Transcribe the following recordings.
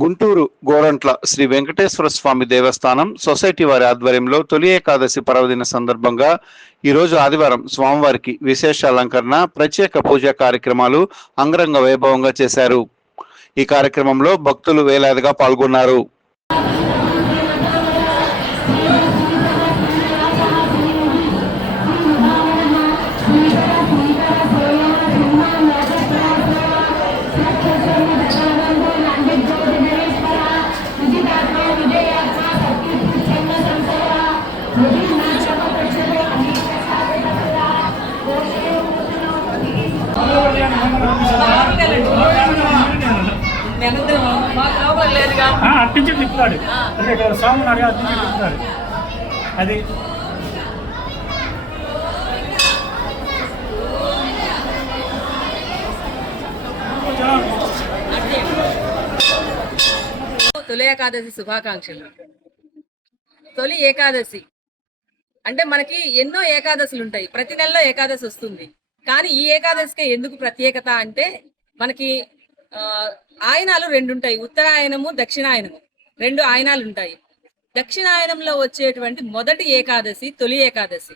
గుంటూరు గోరంట్ల శ్రీ వెంకటేశ్వర స్వామి దేవస్థానం society వారి ఆధ్వర్యంలో తొలి ఏకాదశి పర్వదిన సందర్భంగా ఈరోజు ఆదివారం స్వామివారికి విశేష అలంకరణ, ప్రత్యేక పూజా కార్యక్రమాలు అంగరంగ వైభవంగా చేశారు. ఈ కార్యక్రమంలో భక్తులు వేలాదిగా పాల్గొన్నారు. అట్టించి తిప్పుతాడు స్వామి అట్టించి తిప్పుతాడు. అది తొలి ఏకాదశి శుభాకాంక్షలు. తొలి ఏకాదశి అంటే మనకి ఎన్నో ఏకాదశులు ఉంటాయి, ప్రతి నెలలో ఏకాదశి వస్తుంది. కానీ ఈ ఏకాదశికి ఎందుకు ప్రత్యేకత అంటే మనకి ఆయనాలు రెండు ఉంటాయి, ఉత్తరాయణము దక్షిణాయనము. రెండు ఆయనాలు ఉంటాయి. దక్షిణాయనంలో వచ్చేటువంటి మొదటి ఏకాదశి తొలి ఏకాదశి.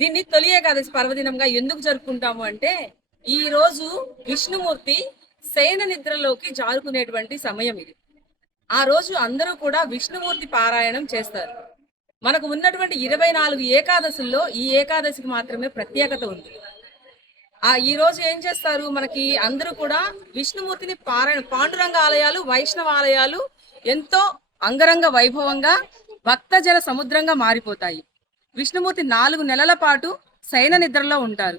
దీన్ని తొలి ఏకాదశి పర్వదినంగా ఎందుకు జరుపుకుంటాము అంటే ఈ రోజు విష్ణుమూర్తి శయన నిద్రలోకి జారుకునేటువంటి సమయం ఇది. ఆ రోజు అందరూ కూడా విష్ణుమూర్తి పారాయణం చేస్తారు. మనకు ఉన్నటువంటి 24 ఏకాదశుల్లో ఈ ఏకాదశికి మాత్రమే ప్రత్యేకత ఉంది. ఈ రోజు ఏం చేస్తారు, మనకి అందరూ కూడా విష్ణుమూర్తిని పాండురంగ ఆలయాలు, వైష్ణవ ఆలయాలు ఎంతో అంగరంగ వైభవంగా భక్తజన సముద్రంగా మారిపోతాయి. విష్ణుమూర్తి 4 నెలల పాటు శయన నిద్రలో ఉంటారు.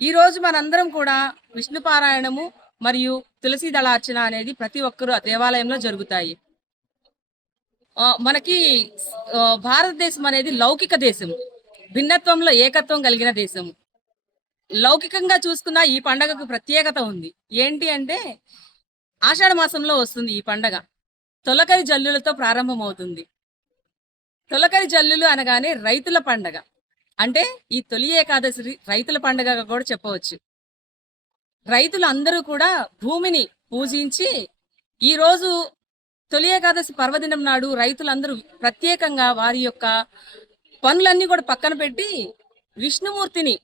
ఈ రోజు మనందరం కూడా విష్ణు పారాయణము మరియు తులసి దళార్చన అనేది ప్రతి ఒక్కరూ దేవాలయంలో జరుగుతాయి. మనకి భారతదేశం అనేది లౌకిక దేశము, భిన్నత్వంలో ఏకత్వం కలిగిన దేశము. లౌకికంగా చూసుకున్న ఈ పండగకు ప్రత్యేకత ఉంది. ఏంటి అంటే ఆషాఢ మాసంలో వస్తుంది ఈ పండగ. తొలకరి జల్లులతో ప్రారంభమవుతుంది. తొలకరి జల్లులు అనగానే రైతుల పండగ. అంటే ఈ తొలి ఏకాదశి రైతుల పండగగా కూడా చెప్పవచ్చు. రైతులు అందరూ కూడా భూమిని పూజించి ఈ రోజు తొలి ఏకాదశి పర్వదినం నాడు రైతులందరూ ప్రత్యేకంగా వారి యొక్క పనులన్నీ కూడా పక్కన పెట్టి విష్ణుమూర్తిని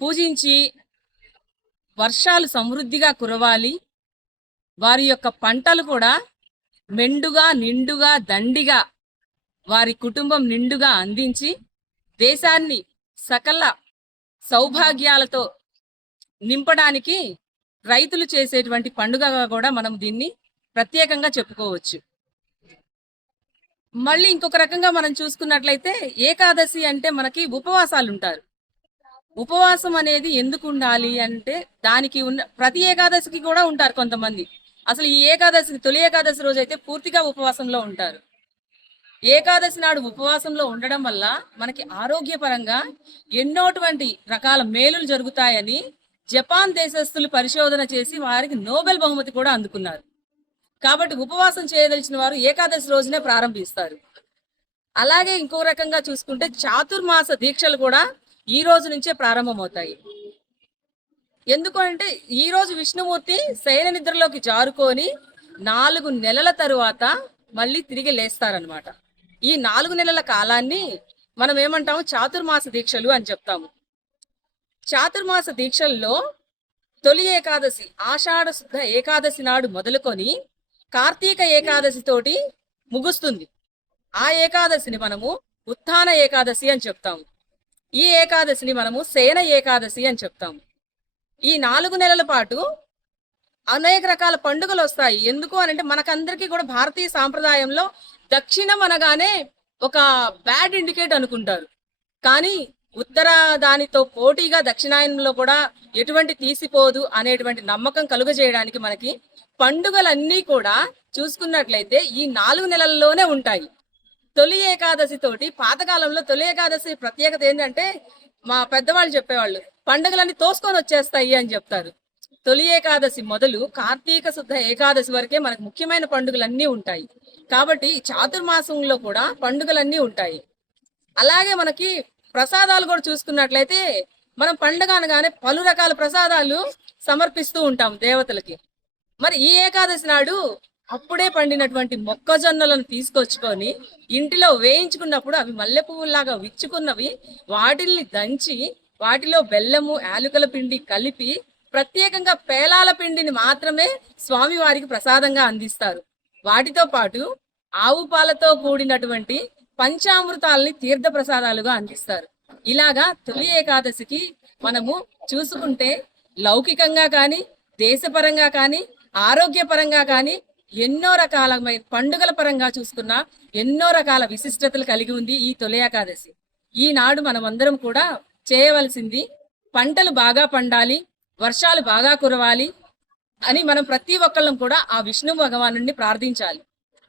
పూజించి వర్షాలు సమృద్ధిగా కురవాలి, వారి యొక్క పంటలు కూడా మెండుగా నిండుగా దండిగా వారి కుటుంబం నిండుగా అందించి దేశాన్ని సకల సౌభాగ్యాలతో నింపడానికి రైతులు చేసేటువంటి పండుగగా కూడా మనం దీన్ని ప్రత్యేకంగా చెప్పుకోవచ్చు. మళ్ళీ ఇంకొక రకంగా మనం చూసుకున్నట్లయితే ఏకాదశి అంటే మనకి ఉపవాసాలు ఉంటారు. ఉపవాసం అనేది ఎందుకు ఉండాలి అంటే దానికి ఉన్న ప్రతి ఏకాదశికి కూడా ఉంటారు కొంతమంది. అసలు ఈ ఏకాదశి తొలి ఏకాదశి రోజు అయితే పూర్తిగా ఉపవాసంలో ఉంటారు. ఏకాదశి నాడు ఉపవాసంలో ఉండడం వల్ల మనకి ఆరోగ్యపరంగా ఎన్నోటువంటి రకాల మేలులు జరుగుతాయని జపాన్ దేశస్థులు పరిశోధన చేసి వారికి నోబెల్ బహుమతి కూడా అందుకున్నారు. కాబట్టి ఉపవాసం చేయదలిచిన వారు ఏకాదశి రోజునే ప్రారంభిస్తారు. అలాగే ఇంకో రకంగా చూసుకుంటే చాతుర్మాస దీక్షలు కూడా ఈ రోజు నుంచే ప్రారంభమవుతాయి. ఎందుకు అంటే ఈ రోజు విష్ణుమూర్తి శయన నిద్రలోకి జారుకొని 4 నెలల తరువాత మళ్ళీ తిరిగి లేస్తారనమాట. ఈ 4 నెలల కాలాన్ని మనం ఏమంటాము, చాతుర్మాస దీక్షలు అని చెప్తాము. చాతుర్మాస దీక్షల్లో తొలి ఏకాదశి ఆషాఢ శుద్ధ ఏకాదశి నాడు మొదలుకొని కార్తీక ఏకాదశి తోటి ముగుస్తుంది. ఆ ఏకాదశిని మనము ఉత్థాన ఏకాదశి అని చెప్తాము. ఈ ఏకాదశిని మనము శయన ఏకాదశి అని చెప్తాము. ఈ 4 నెలల పాటు అనేక రకాల పండుగలు వస్తాయి. ఎందుకు అనంటే మనకందరికీ కూడా భారతీయ సాంప్రదాయంలో దక్షిణం అనగానే ఒక బ్యాడ్ ఇండికేట్ అనుకుంటారు. కానీ ఉత్తర దానితో పోటీగా దక్షిణాయనంలో కూడా ఎటువంటి తీసిపోదు అనేటువంటి నమ్మకం కలుగజేయడానికి మనకి పండుగలన్నీ కూడా చూసుకున్నట్లయితే ఈ 4 నెలల్లోనే ఉంటాయి. తొలి ఏకాదశి తోటి పాతకాలంలో తొలి ఏకాదశి ప్రత్యేకత ఏంటంటే మా పెద్దవాళ్ళు చెప్పేవాళ్ళు పండుగలన్నీ తోసుకొని వచ్చేస్తాయి అని చెప్తారు. తొలి ఏకాదశి మొదలు కార్తీక శుద్ధ ఏకాదశి వరకే మనకు ముఖ్యమైన పండుగలన్నీ ఉంటాయి. కాబట్టి చాతుర్మాసంలో కూడా పండుగలన్నీ ఉంటాయి. అలాగే మనకి ప్రసాదాలు కూడా చూసుకున్నట్లయితే మనం పండుగ అనగానే పలు రకాల ప్రసాదాలు సమర్పిస్తూ ఉంటాం దేవతలకి. మరి ఈ ఏకాదశి నాడు అప్పుడే పండినటువంటి మొక్కజొన్నలను తీసుకొచ్చుకొని ఇంటిలో వేయించుకున్నప్పుడు అవి మల్లె పువ్వులాగా విచ్చుకున్నవి, వాటిల్ని దంచి వాటిలో బెల్లము, యాలకుల పిండి కలిపి ప్రత్యేకంగా పేలాల పిండిని మాత్రమే స్వామివారికి ప్రసాదంగా అందిస్తారు. వాటితో పాటు ఆవు పాలతో కూడినటువంటి పంచామృతాలని తీర్థ ప్రసాదాలుగా అందిస్తారు. ఇలాగా తొలి ఏకాదశికి మనము చూసుకుంటే లౌకికంగా కానీ, దేశపరంగా కానీ, ఆరోగ్యపరంగా కానీ ఎన్నో రకాలమైన పండుగల పరంగా చూసుకున్నా ఎన్నో రకాల విశిష్టతలు కలిగి ఉంది ఈ తొలి ఏకాదశి. ఈనాడు మనమందరం కూడా చేయవలసింది పంటలు బాగా పండాలి, వర్షాలు బాగా కురవాలి అని మనం ప్రతి ఒక్కళ్ళం కూడా ఆ విష్ణు భగవానుడిని ప్రార్థించాలి.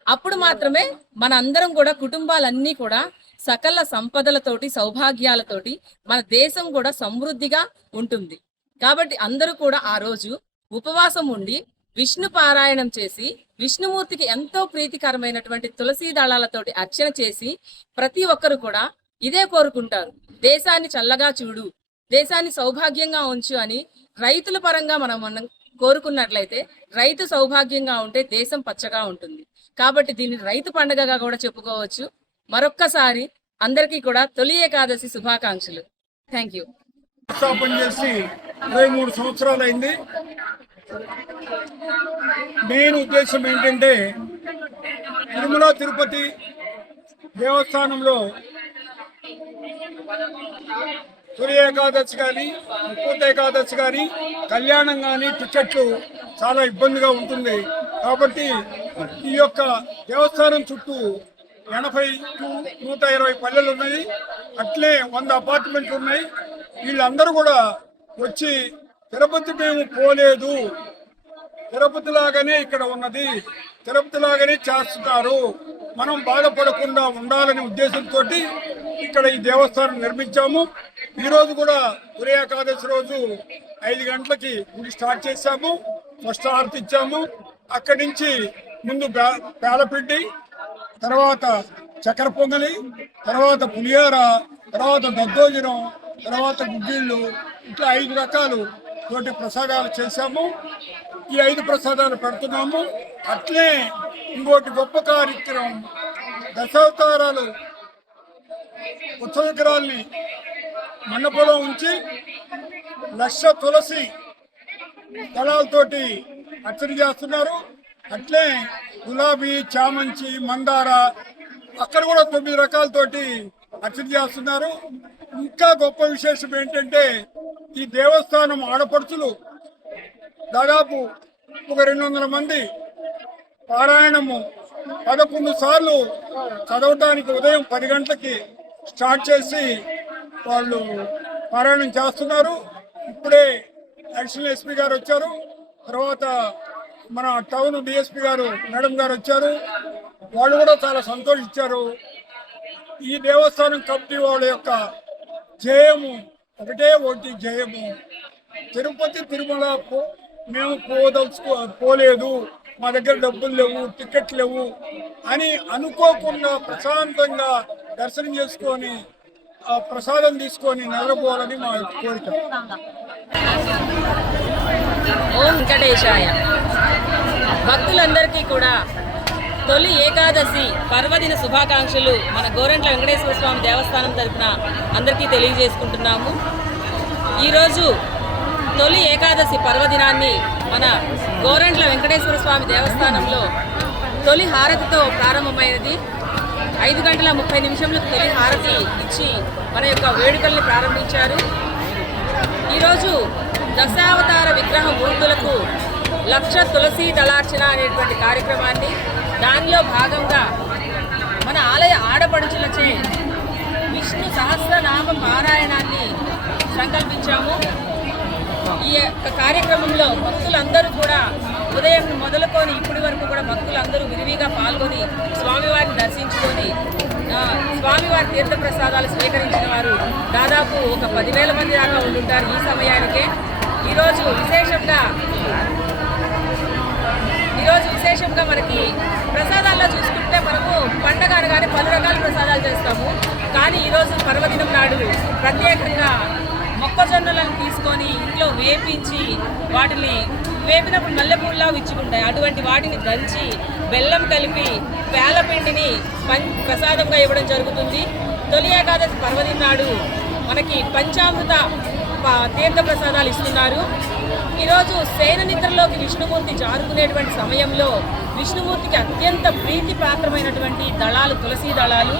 అప్పుడు మాత్రమే మన అందరం కూడా కుటుంబాలన్నీ కూడా సకల సంపదలతోటి, సౌభాగ్యాలతోటి మన దేశం కూడా సమృద్ధిగా ఉంటుంది. కాబట్టి అందరూ కూడా ఆ రోజు ఉపవాసం ఉండి విష్ణు పారాయణం చేసి విష్ణుమూర్తికి ఎంతో ప్రీతికరమైనటువంటి తులసి దళాలతోటి అర్చన చేసి ప్రతి ఒక్కరు కూడా ఇదే కోరుకుంటారు, దేశాన్ని చల్లగా చూడు, దేశాన్ని సౌభాగ్యంగా ఉంచు అని. రైతుల పరంగా మనం కోరుకున్నట్లయితే రైతు సౌభాగ్యంగా ఉంటే దేశం పచ్చగా ఉంటుంది. కాబట్టి దీన్ని రైతు పండుగగా కూడా చెప్పుకోవచ్చు. మరొక్కసారి అందరికీ కూడా తొలి ఏకాదశి శుభాకాంక్షలు. Thank you. స్థాపన చేసి 23 సంవత్సరాలు అయింది. మెయిన్ ఉద్దేశం ఏంటంటే తిరుమల తిరుపతి దేవస్థానంలో తొలి ఏకాదశి కానీ, ముక్కోటి ఏకాదశి కానీ, కళ్యాణం కానీ టికెట్లు చాలా ఇబ్బందిగా ఉంటుంది. కాబట్టి ఈ యొక్క దేవస్థానం చుట్టూ 80 to 120 పల్లెలు ఉన్నాయి. అట్లే 100 అపార్ట్మెంట్లు ఉన్నాయి. వీళ్ళందరూ కూడా వచ్చి తిరుపతి మేము పోలేదు, తిరుపతి లాగానే ఇక్కడ ఉన్నది, తిరుపతి లాగానే చేస్తున్నారు, మనం బాధపడకుండా ఉండాలనే ఉద్దేశంతో ఇక్కడ ఈ దేవస్థానం నిర్మించాము. ఈరోజు కూడా తొలి ఏకాదశి రోజు 5 గంటలకి గుడి స్టార్ట్ చేశాము. ఫస్ట్ హారతి ఇచ్చాము. అక్కడి నుంచి ముందు పేలపిండి, తర్వాత చక్కెర పొంగలి, తర్వాత పులిహోర, తర్వాత దద్దోజనం, తర్వాత గుగ్గిళ్ళు, ఇట్లా 5 రకాలు తోటి ప్రసాదాలు చేశాము. ఈ 5 ప్రసాదాలు పెడుతున్నాము. అట్లే ఇంకోటి గొప్ప కార్యక్రమం, దశావతారాలు ఉత్సవ విగ్రహాల్ని మండపంలో ఉంచి 1,00,000 తులసి దళాలతోటి అర్చన చేస్తున్నారు. అట్లే గులాబీ, చామంతి, మందార అక్కడ కూడా 9 రకాలతోటి అర్చన చేస్తున్నారు. ఇంకా గొప్ప విశేషం ఏంటంటే ఈ దేవస్థానం ఆడపడుచులు దాదాపు ఒక 200 మంది పారాయణము 11 సార్లు చదవటానికి ఉదయం 10 గంటలకి స్టార్ట్ చేసి వాళ్ళు పారాయణం చేస్తున్నారు. ఇప్పుడే అడిషనల్ ఎస్పీ గారు వచ్చారు, తర్వాత మన టౌన్ డిఎస్పీ గారు మేడం గారు వచ్చారు. వాళ్ళు కూడా చాలా సంతోషించారు. ఈ దేవస్థానం కమిటీ వాళ్ళ యొక్క జయము ఒకటి జయము, తిరుపతి తిరుమల మేము పోలేదు, మా దగ్గర డబ్బులు లేవు, టికెట్లు లేవు అని అనుకోకుండా ప్రశాంతంగా దర్శనం చేసుకొని ఆ ప్రసాదం తీసుకొని నిద్రపోవాలని మా కోరిక. ఓం వెంకటేశాయ. భక్తులందరికీ కూడా తొలి ఏకాదశి పర్వదిన శుభాకాంక్షలు మన గోరంట్ల వెంకటేశ్వర స్వామి దేవస్థానం తరఫున అందరికీ తెలియజేసుకుంటున్నాము. ఈరోజు తొలి ఏకాదశి పర్వదినాన్ని మన గోరంట్ల వెంకటేశ్వర స్వామి దేవస్థానంలో తొలి హారతితో ప్రారంభమైనది. 5:30 తొలి హారతి ఇచ్చి మన యొక్క వేడుకల్ని ప్రారంభించారు. ఈరోజు దశావతార విగ్రహ మూర్తులకు 1,00,000 తులసి దళార్చన అనేటువంటి కార్యక్రమాన్ని, దానిలో భాగంగా మన ఆలయ ఆడపడుచులచే విష్ణు సహస్రనామ పారాయణాన్ని సంకల్పించాము. ఈ యొక్క కార్యక్రమంలో భక్తులందరూ కూడా ఉదయం మొదలుకొని ఇప్పటి వరకు కూడా భక్తులందరూ విరివిగా పాల్గొని స్వామివారిని దర్శించుకొని స్వామివారి తీర్థప్రసాదాలు స్వీకరించిన వారు దాదాపు ఒక 10,000 మంది దాకా ఉంటుంటారు ఈ సమయానికే. ఈరోజు విశేషంగా మనకి ప్రసాదాల్లో చూసుకుంటే మనము పండగ అనగానే పలు రకాల ప్రసాదాలు చేస్తాము. కానీ ఈరోజు పర్వదినం నాడు ప్రత్యేకంగా మొక్కజొన్నలను తీసుకొని ఇంట్లో వేపించి వాటిని వేపినప్పుడు మల్లెపూల్లా విచ్చుకుంటాయి. అటువంటి వాటిని దంచి బెల్లం కలిపి పేలపిండిని ప్రసాదంగా ఇవ్వడం జరుగుతుంది. తొలి ఏకాదశి పర్వదిన నాడు మనకి పంచామృత తీర్థ ప్రసాదాలు ఇస్తున్నారు. ఈరోజు శయన నిద్రలోకి విష్ణుమూర్తి జారుకునేటువంటి సమయంలో విష్ణుమూర్తికి అత్యంత ప్రీతి పాత్రమైనటువంటి దళాలు తులసి దళాలు.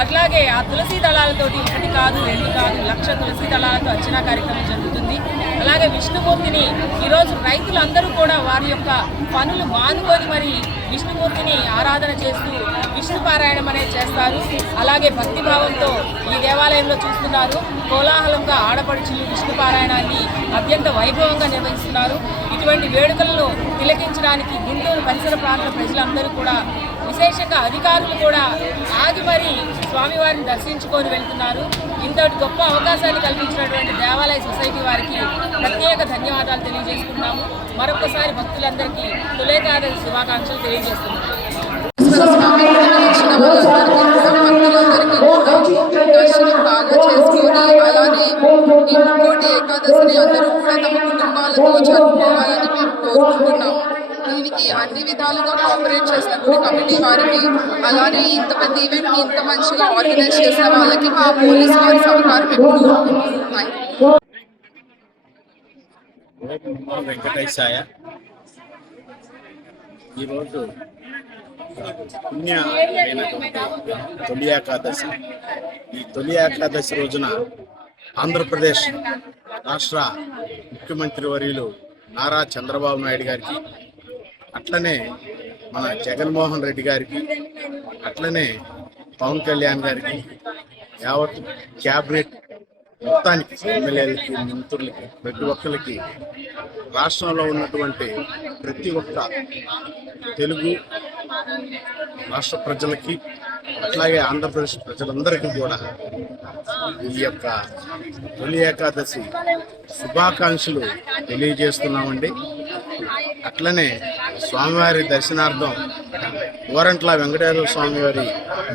అట్లాగే ఆ తులసి దళాలతోటి 1 కాదు 2 కాదు 1,00,000 తులసి దళాలతో అర్చనా కార్యక్రమం జరుగుతుంది. అలాగే విష్ణుమూర్తిని ఈరోజు రైతులందరూ కూడా వారి యొక్క పనులు మానుకొని మరి విష్ణుమూర్తిని ఆరాధన చేస్తూ విష్ణు పారాయణం అనేది చేస్తారు. అలాగే భక్తిభావంతో ఈ దేవాలయంలో చూస్తున్నారు. కోలాహలంగా ఆడపడుచులు విష్ణు పారాయణాన్ని అత్యంత వైభవంగా నిర్వహిస్తున్నారు. ఇటువంటి వేడుకలను తిలకించడానికి గుంటూరు పరిసర ప్రాంత ప్రజలందరూ కూడా, విశేషంగా అధికారులు కూడా ఆగి మరి స్వామివారిని దర్శించుకొని వెళ్తున్నారు. ఇంతటి గొప్ప అవకాశాన్ని కల్పించినటువంటి దేవాలయ సొసైటీ వారికి ప్రత్యేక ధన్యవాదాలు తెలియజేస్తున్నాము. మరొకసారి భక్తులందరికీ తొలేకాదశి శుభాకాంక్షలు తెలియజేస్తున్నాము. దర్శనం బాగా చేసుకొని అలానే ఈ ముక్కోటి ఏకాదశిని అందరూ కూడా తమ కుటుంబాలతో జరుపుకోవాలని మేము కోరుకుంటున్నాము. దీనికి అన్ని విధాలుగా కోఆపరేట్ చేసినటువంటి కమిటీ వారికి, అలానే ఇంత పెద్ద ఈవెంట్ ని ఇంత మంచిగా ఆర్గనైజ్ చేసిన వాళ్ళకి మా పోలీసు వారి సహకారం ఎప్పుడు ఉన్నాయి. వెంకటేశాయ. ఈరోజు పుణ్య అయినటువంటి తొలి ఏకాదశి. ఈ తొలి ఏకాదశి రోజున ఆంధ్రప్రదేశ్ రాష్ట్ర ముఖ్యమంత్రి వర్యులు నారా చంద్రబాబు నాయుడు గారికి, అట్లనే మన జగన్మోహన్ రెడ్డి గారికి, అట్లనే పవన్ కళ్యాణ్ గారికి, యావత్ క్యాబినెట్ మొత్తానికి, ఎమ్మెల్యేలకి, మంత్రులకి, ప్రతి ఒక్కరికి, రాష్ట్రంలో ఉన్నటువంటి ప్రతి ఒక్క తెలుగు రాష్ట్ర ప్రజలకి, అట్లాగే ఆంధ్రప్రదేశ్ ప్రజలందరికీ కూడా ఈ యొక్క తొలి ఏకాదశి శుభాకాంక్షలు తెలియజేస్తున్నామండి. అట్లనే స్వామివారి దర్శనార్థం గోరంట్ల వెంకటేశ్వర స్వామివారి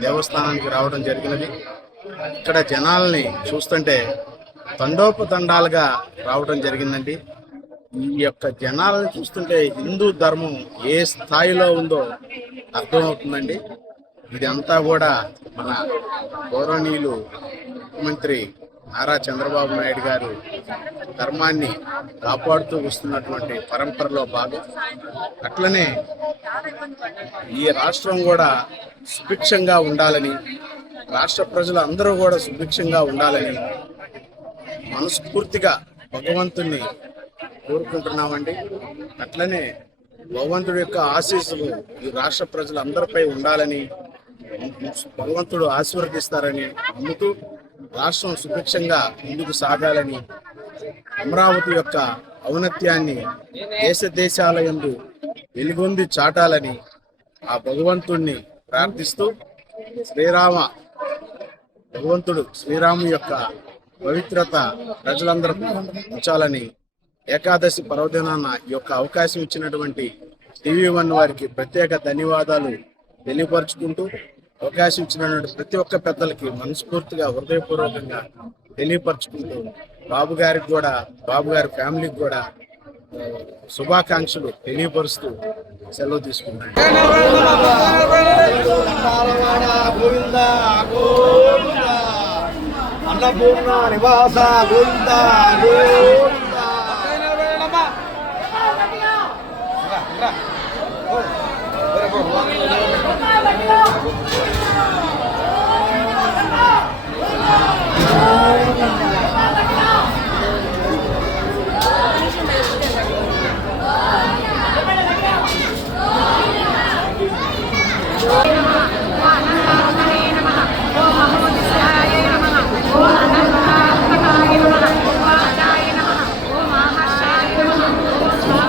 దేవస్థానానికి రావడం జరిగినది. ఇక్కడ జనాల్ని చూస్తుంటే తండోపతండాలుగా రావడం జరిగిందండి. ఈ యొక్క జనాలను చూస్తుంటే హిందూ ధర్మం ఏ స్థాయిలో ఉందో అర్థమవుతుందండి. ఇదంతా కూడా మన గౌరవనీయులు ముఖ్యమంత్రి నారా చంద్రబాబు నాయుడు గారు ధర్మాన్ని కాపాడుతూ వస్తున్నటువంటి పరంపరలో భాగం. అట్లనే ఈ రాష్ట్రం కూడా సుభిక్షంగా ఉండాలని, రాష్ట్ర ప్రజలు అందరూ కూడా సుభిక్షంగా ఉండాలని మనస్ఫూర్తిగా భగవంతుణ్ణి కోరుకుంటున్నామండి. అట్లనే భగవంతుడి యొక్క ఆశీస్సులు ఈ రాష్ట్ర ప్రజలందరిపై ఉండాలని, భగవంతుడు ఆశీర్వదిస్తారని నమ్ముతూ రాష్ట్రం సుభిక్షంగా ముందుకు సాగాలని, అమరావతి యొక్క ఔన్నత్యాన్ని దేశాల యందు వెలుగొంది చాటాలని ఆ భగవంతుణ్ణి ప్రార్థిస్తూ భగవంతుడు శ్రీరాము యొక్క పవిత్రత ప్రజలందరూ ఉంచాలని, ఏకాదశి పర్వదినాన ఈ యొక్క అవకాశం ఇచ్చినటువంటి TV1 వారికి ప్రత్యేక ధన్యవాదాలు తెలియపరుచుకుంటూ, అవకాశం ఇచ్చినటువంటి ప్రతి ఒక్క పెద్దలకి మనస్ఫూర్తిగా హృదయపూర్వకంగా తెలియపరుచుకుంటూ, బాబు గారి ఫ్యామిలీకి కూడా శుభాకాంక్షలు తెలియపరుస్తూ సెలవు తీసుకున్నాను. అన్నపూర్ణ నివాస గోవింద గోవింద.